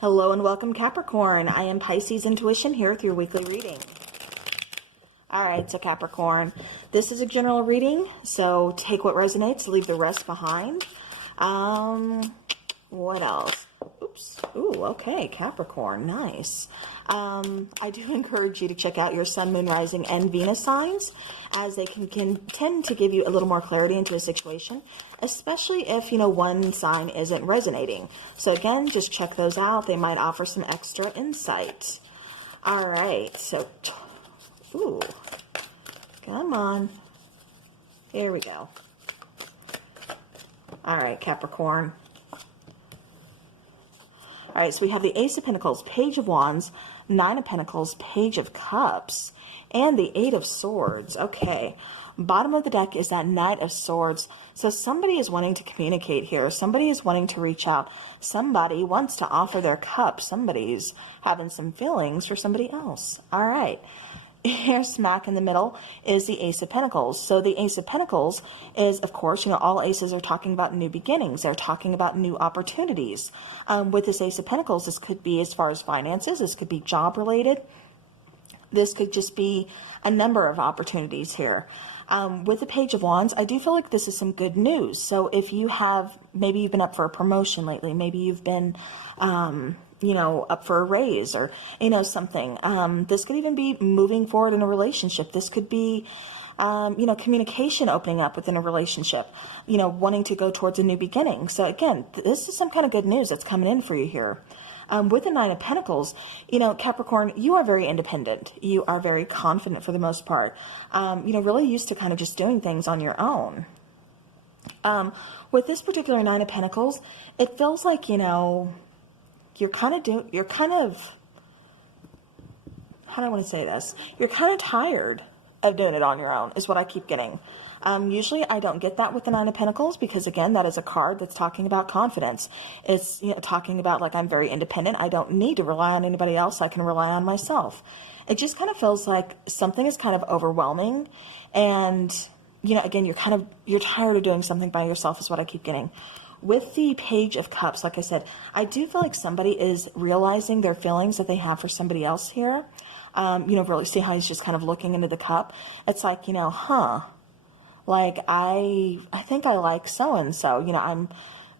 Hello and welcome, Capricorn. I am Pisces Intuition here with your weekly reading. Alright, so Capricorn, this is a general reading, so take what resonates, leave the rest behind. What else? Oops. Ooh, okay, Capricorn, nice. I do encourage you to check out your Sun, Moon, Rising, and Venus signs, as they can tend to give you a little more clarity into a situation, especially if, one sign isn't resonating. So again, just check those out. They might offer some extra insight. All right, so, ooh, come on. Here we go. All right, Capricorn. All right, so we have the Ace of Pentacles, Page of Wands, Nine of Pentacles, Page of Cups, and the Eight of Swords. Okay, bottom of the deck is that Knight of Swords. So somebody is wanting to communicate here. Somebody is wanting to reach out. Somebody wants to offer their cup. Somebody's having some feelings for somebody else. All right. Here, smack in the middle, is the Ace of Pentacles. So the Ace of Pentacles is, of course, all aces are talking about new beginnings. They're talking about new opportunities. With this Ace of Pentacles, this could be as far as finances. This could be job related. This could just be a number of opportunities here. With the Page of Wands, I do feel like this is some good news. So if you have, maybe you've been up for a promotion lately, maybe you've been, up for a raise or, something. This could even be moving forward in a relationship. This could be, communication opening up within a relationship, wanting to go towards a new beginning. So again, this is some kind of good news that's coming in for you here. With the Nine of Pentacles, Capricorn, you are very independent. You are very confident for the most part. Really used to kind of just doing things on your own. With this particular Nine of Pentacles, it feels like, you're kind of, how do I want to say this? You're kind of tired of doing it on your own, is what I keep getting. Usually I don't get that with the Nine of Pentacles because, again, that is a card that's talking about confidence. It's, talking about, like, I'm very independent. I don't need to rely on anybody else. I can rely on myself. It just kind of feels like something is kind of overwhelming. And, again, you're tired of doing something by yourself is what I keep getting. With the Page of Cups, like I said, I do feel like somebody is realizing their feelings that they have for somebody else here. Really see how he's just kind of looking into the cup. It's like, like I think I like so-and-so,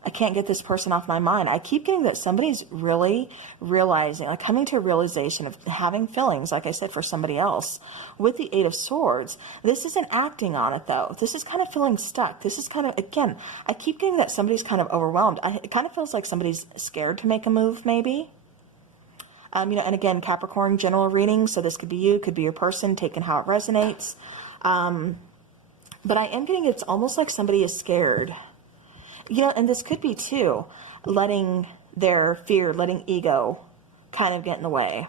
I can't get this person off my mind. I keep getting that somebody's really realizing, like coming to a realization of having feelings, like I said, for somebody else. With the Eight of Swords, this isn't acting on it though. This is kind of feeling stuck. This is kind of, again, I keep getting that somebody's kind of overwhelmed. It kind of feels like somebody's scared to make a move maybe. And again, Capricorn, general reading. So this could be you, could be your person, taking how it resonates. But I am getting, it's almost like somebody is scared. And this could be too, letting their fear, letting ego kind of get in the way.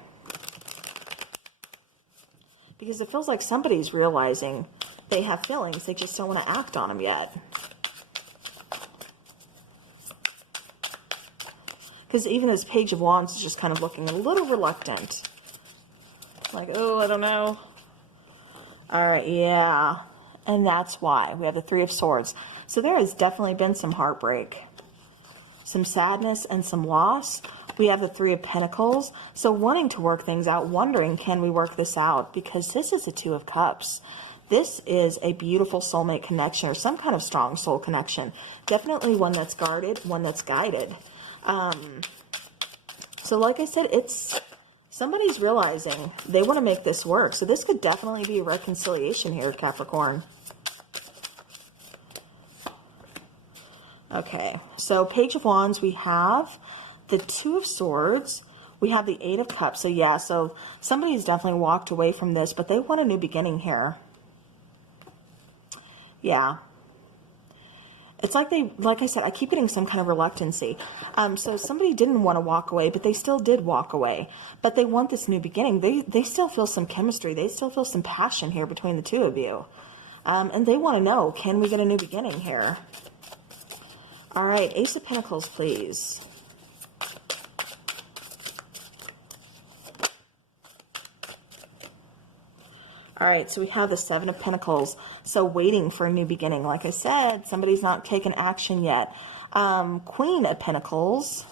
Because it feels like somebody's realizing they have feelings, they just don't want to act on them yet. Because even this Page of Wands is just kind of looking a little reluctant. Like, oh, I don't know. All right, yeah. And that's why we have the Three of Swords. So there has definitely been some heartbreak, some sadness, and some loss. We have the Three of Pentacles. So wanting to work things out, wondering, can we work this out? Because this is the Two of Cups. This is a beautiful soulmate connection or some kind of strong soul connection. Definitely one that's guarded, one that's guided. So like I said, it's somebody's realizing they want to make this work. So this could definitely be a reconciliation here, Capricorn. Okay, so Page of Wands, we have the Two of Swords, we have the Eight of Cups. So yeah, so somebody's definitely walked away from this, but they want a new beginning here. Yeah. It's like like I said, I keep getting some kind of reluctancy. So somebody didn't want to walk away, but they still did walk away. But they want this new beginning. They still feel some chemistry. They still feel some passion here between the two of you. And they want to know, can we get a new beginning here? All right, Ace of Pentacles, please. All right, so we have the Seven of Pentacles. So waiting for a new beginning. Like I said, somebody's not taken action yet. Queen of Pentacles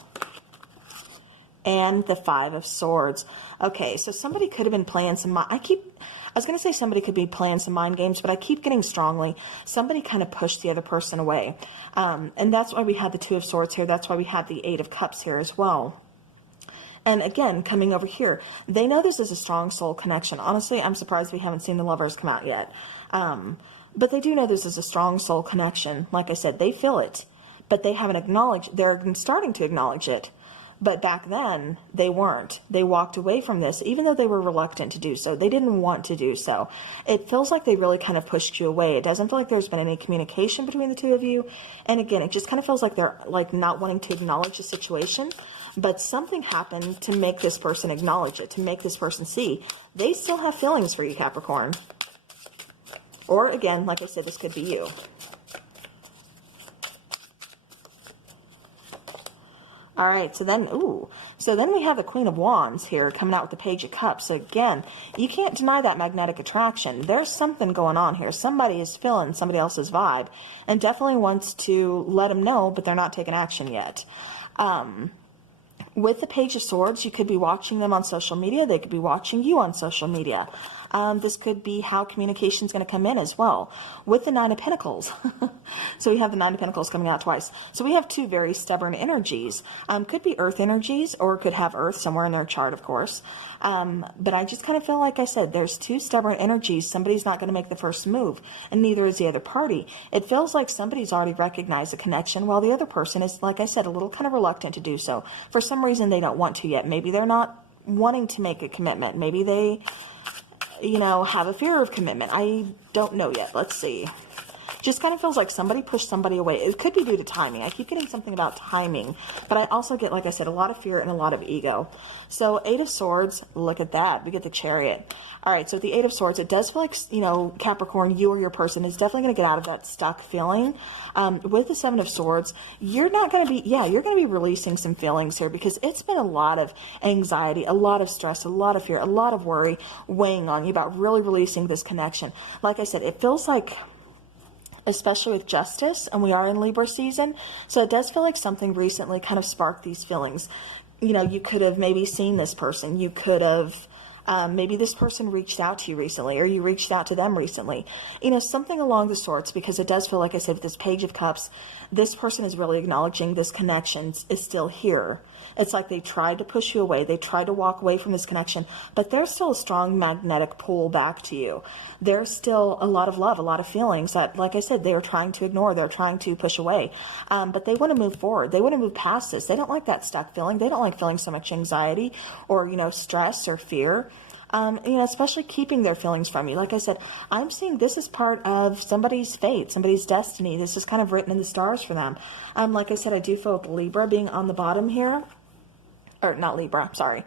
and the Five of Swords. Okay, so somebody could have been playing some, I was going to say somebody could be playing some mind games, but I keep getting strongly, somebody kind of pushed the other person away. And that's why we had the Two of Swords here. That's why we had the Eight of Cups here as well. And again, coming over here, they know this is a strong soul connection. Honestly, I'm surprised we haven't seen the Lovers come out yet. But they do know this is a strong soul connection. Like I said, they feel it, but they haven't acknowledged, they're starting to acknowledge it. But back then, they weren't. They walked away from this, even though they were reluctant to do so. They didn't want to do so. It feels like they really kind of pushed you away. It doesn't feel like there's been any communication between the two of you. And again, it just kind of feels like they're like not wanting to acknowledge the situation. But something happened to make this person acknowledge it, to make this person see they still have feelings for you, Capricorn. Or again, like I said, this could be you. All right, so then we have the Queen of Wands here coming out with the Page of Cups. So again, you can't deny that magnetic attraction. There's something going on here. Somebody is feeling somebody else's vibe and definitely wants to let them know, but they're not taking action yet. With the Page of Swords, you could be watching them on social media. They could be watching you on social media. This could be how communication is going to come in as well. With the Nine of Pentacles. So we have the Nine of Pentacles coming out twice. So we have two very stubborn energies. Could be earth energies, or could have earth somewhere in their chart, of course. But I just kind of feel like I said, there's two stubborn energies. Somebody's not going to make the first move, and neither is the other party. It feels like somebody's already recognized the connection, while the other person is, like I said, a little kind of reluctant to do so. For some reason, they don't want to yet. Maybe they're not wanting to make a commitment. Maybe they, have a fear of commitment. I don't know yet. Let's see. Just kind of feels like somebody pushed somebody away. It could be due to timing. I keep getting something about timing, but I also get, like I said, a lot of fear and a lot of ego. So Eight of Swords, look at that. We get the Chariot. All right, so the Eight of Swords, it does feel like, Capricorn, you or your person is definitely going to get out of that stuck feeling. With the Seven of Swords, you're not going to be, you're going to be releasing some feelings here, because it's been a lot of anxiety, a lot of stress, a lot of fear, a lot of worry weighing on you about really releasing this connection. Like I said, it feels like, especially with Justice, and we are in Libra season, so it does feel like something recently kind of sparked these feelings. You could have maybe seen this person. You could have, maybe this person reached out to you recently, or you reached out to them recently. Something along the sorts, because it does feel like I said, with this Page of Cups, this person is really acknowledging this connection is still here. It's like they tried to push you away. They tried to walk away from this connection, but there's still a strong magnetic pull back to you. There's still a lot of love, a lot of feelings that, like I said, they are trying to ignore. They're trying to push away. But they want to move forward. They want to move past this. They don't like that stuck feeling. They don't like feeling so much anxiety or, stress or fear. Especially keeping their feelings from you. Like I said, I'm seeing this is part of somebody's fate, somebody's destiny. This is kind of written in the stars for them. Like I said, I do feel like Libra being on the bottom here. Or not Libra, sorry.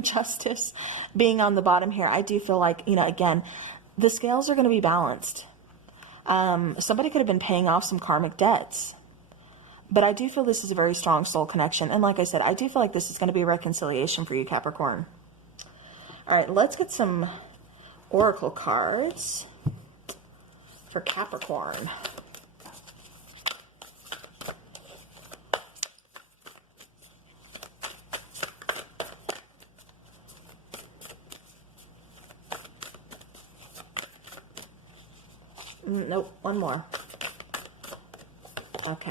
Justice being on the bottom here. I do feel like, again, the scales are going to be balanced. Somebody could have been paying off some karmic debts. But I do feel this is a very strong soul connection. And like I said, I do feel like this is going to be a reconciliation for you, Capricorn. All right, let's get some oracle cards for Capricorn. Nope, one more. Okay.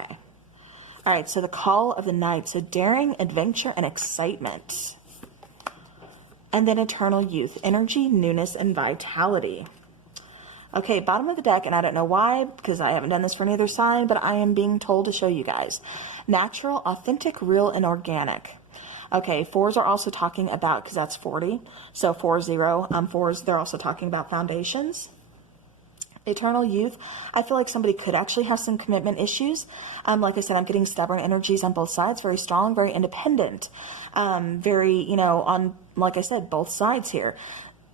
All right, so the Call of the Night. So daring, adventure, and excitement. And then eternal youth, energy, newness, and vitality. Okay, bottom of the deck, and I don't know why, because I haven't done this for any other sign, but I am being told to show you guys. Natural, authentic, real, and organic. Okay, fours are also talking about, because that's 40, so 40, fours, they're also talking about foundations. Eternal youth, I feel like somebody could actually have some commitment issues. Like I said, I'm getting stubborn energies on both sides, very strong, very independent, very, on, like I said, both sides here.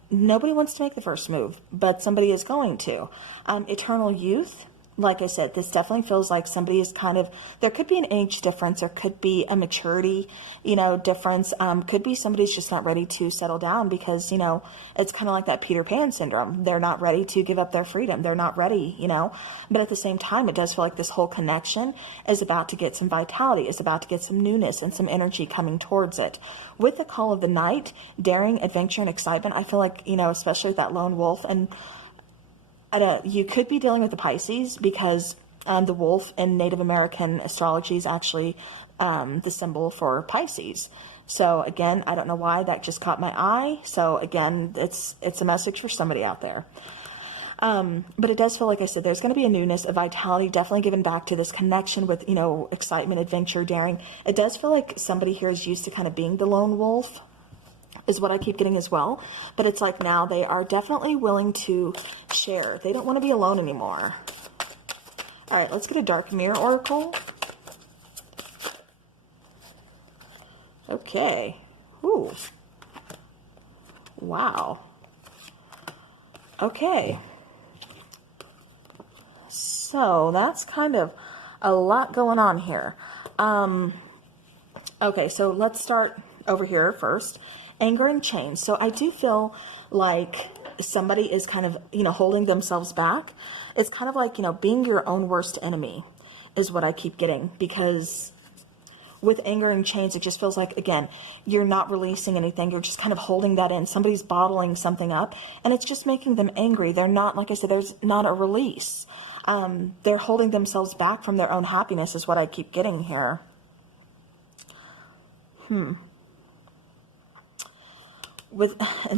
Nobody wants to make the first move, but somebody is going to. Eternal youth, like I said, this definitely feels like somebody is kind of, there could be an age difference, there could be a maturity, difference. Could be somebody's just not ready to settle down because, it's kind of like that Peter Pan syndrome. They're not ready to give up their freedom. They're not ready, but at the same time, it does feel like this whole connection is about to get some vitality, is about to get some newness and some energy coming towards it. With the call of the night, daring, adventure, and excitement, I feel like, especially with that lone wolf, and you could be dealing with the Pisces because the wolf in Native American astrology is actually the symbol for Pisces. So again, I don't know why that just caught my eye. So again, it's a message for somebody out there. But it does feel like I said, there's going to be a newness, a vitality, definitely given back to this connection with, excitement, adventure, daring. It does feel like somebody here is used to kind of being the lone wolf, is what I keep getting as well. But it's like now they are definitely willing to share. They don't want to be alone anymore. All right, let's get a dark mirror oracle. Okay. Ooh. Wow. Okay. So that's kind of a lot going on here. Okay, so let's start over here first. Anger and change. So I do feel like somebody is kind of, holding themselves back. It's kind of like, being your own worst enemy is what I keep getting, because with anger and change, it just feels like, again, you're not releasing anything. You're just kind of holding that in. Somebody's bottling something up and it's just making them angry. They're not, like I said, there's not a release. They're holding themselves back from their own happiness is what I keep getting here. And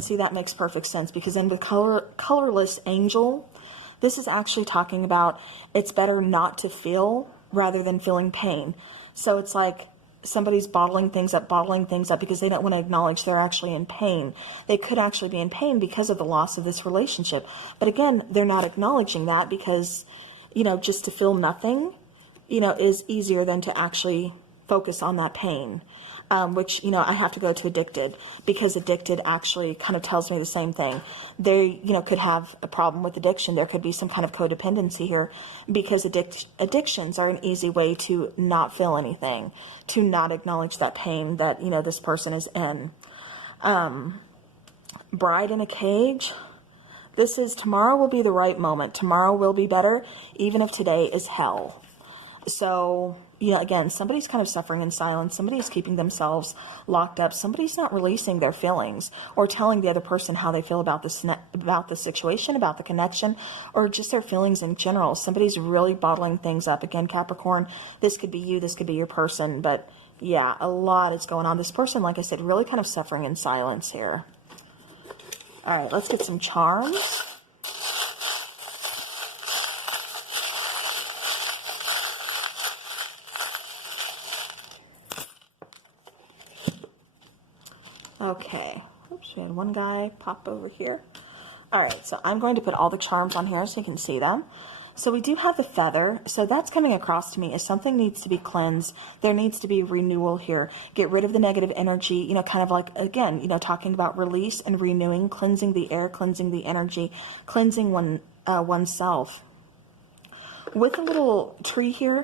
see, that makes perfect sense, because then with colorless angel, this is actually talking about it's better not to feel rather than feeling pain. So it's like somebody's bottling things up because they don't want to acknowledge they're actually in pain. They could actually be in pain because of the loss of this relationship. But again, they're not acknowledging that because, just to feel nothing, is easier than to actually focus on that pain. Which, I have to go to addicted, because addicted actually kind of tells me the same thing. They, could have a problem with addiction. There could be some kind of codependency here, because addictions are an easy way to not feel anything, to not acknowledge that pain that, this person is in. Bride in a cage. This is tomorrow will be the right moment. Tomorrow will be better, even if today is hell. So, again, somebody's kind of suffering in silence. Somebody's keeping themselves locked up. Somebody's not releasing their feelings or telling the other person how they feel about the situation, about the connection, or just their feelings in general. Somebody's really bottling things up. Again, Capricorn, this could be you. This could be your person. But yeah, a lot is going on. This person, like I said, really kind of suffering in silence here. All right, let's get some charms. Okay, oops, we had one guy pop over here. All right, so I'm going to put all the charms on here so you can see them. So we do have the feather. So that's coming across to me as something needs to be cleansed. There needs to be renewal here. Get rid of the negative energy, kind of like, again, talking about release and renewing, cleansing the air, cleansing the energy, cleansing oneself. With a little tree here,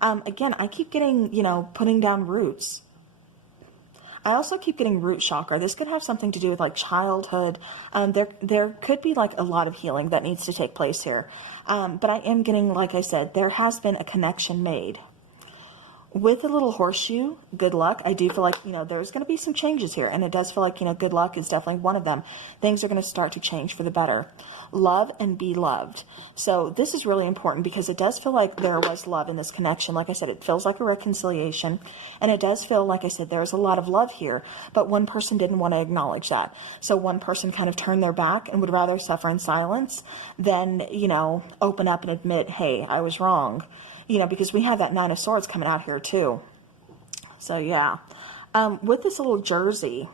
again, I keep getting, putting down roots. I also keep getting root chakra. This could have something to do with like childhood. There could be like a lot of healing that needs to take place here. But I am getting, like I said, there has been a connection made. With a little horseshoe, good luck. I do feel like, there's going to be some changes here. And it does feel like, good luck is definitely one of them. Things are going to start to change for the better. Love and be loved. So this is really important because it does feel like there was love in this connection. Like I said, it feels like a reconciliation. And it does feel, like I said, there's a lot of love here. But one person didn't want to acknowledge that. So one person kind of turned their back and would rather suffer in silence than, open up and admit, hey, I was wrong. Because we have that Nine of Swords coming out here too. So yeah. With this little jersey,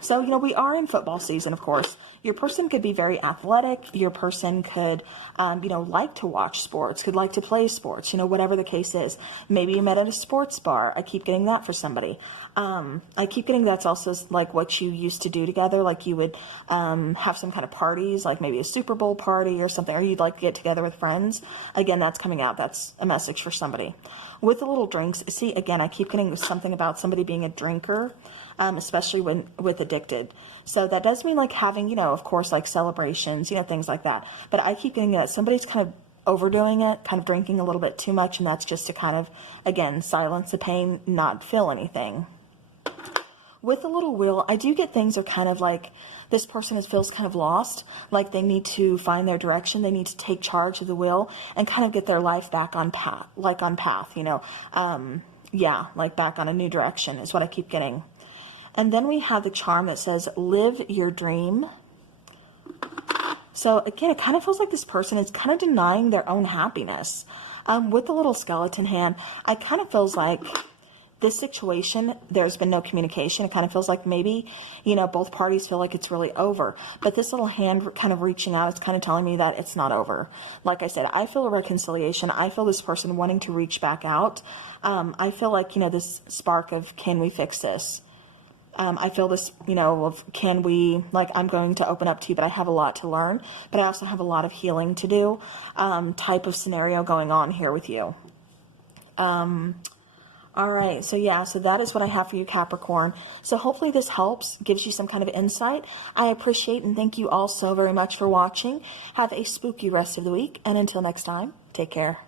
So, you know, we are in football season, of course. Your person could be very athletic. Your person could, you know, like to watch sports, could like to play sports, you know, whatever the case is. Maybe you met at a sports bar. I keep getting that for somebody. I keep getting that's also like what you used to do together. Like you would have some kind of parties, like maybe a Super Bowl party or something, or you'd like to get together with friends. Again, that's coming out. That's a message for somebody. With the little drinks, see, again, I keep getting something about somebody being a drinker, especially with addicted. So that does mean like having, you know, of course, like celebrations, you know, things like that. But I keep getting that somebody's kind of overdoing it, kind of drinking a little bit too much, and that's just to kind of, again, silence the pain, not feel anything. With the little wheel, I do get things are kind of like this person feels kind of lost, like they need to find their direction. They need to take charge of the wheel and kind of get their life back on path, you know. Yeah, like back on a new direction is what I keep getting. And then we have the charm that says, live your dream. So again, it kind of feels like this person is kind of denying their own happiness. With the little skeleton hand, I kind of feels like this situation, there's been no communication. It kind of feels like maybe, you know, both parties feel like it's really over. But this little hand kind of reaching out, it's kind of telling me that it's not over. Like I said, I feel a reconciliation. I feel this person wanting to reach back out. I feel like, you know, this spark of, can we fix this? I feel this, you know, of can we, like, I'm going to open up to you, but I have a lot to learn. But I also have a lot of healing to do type of scenario going on here with you. All right, so yeah, so that is what I have for you, Capricorn. So hopefully this helps, gives you some kind of insight. I appreciate and thank you all so very much for watching. Have a spooky rest of the week, and until next time, take care.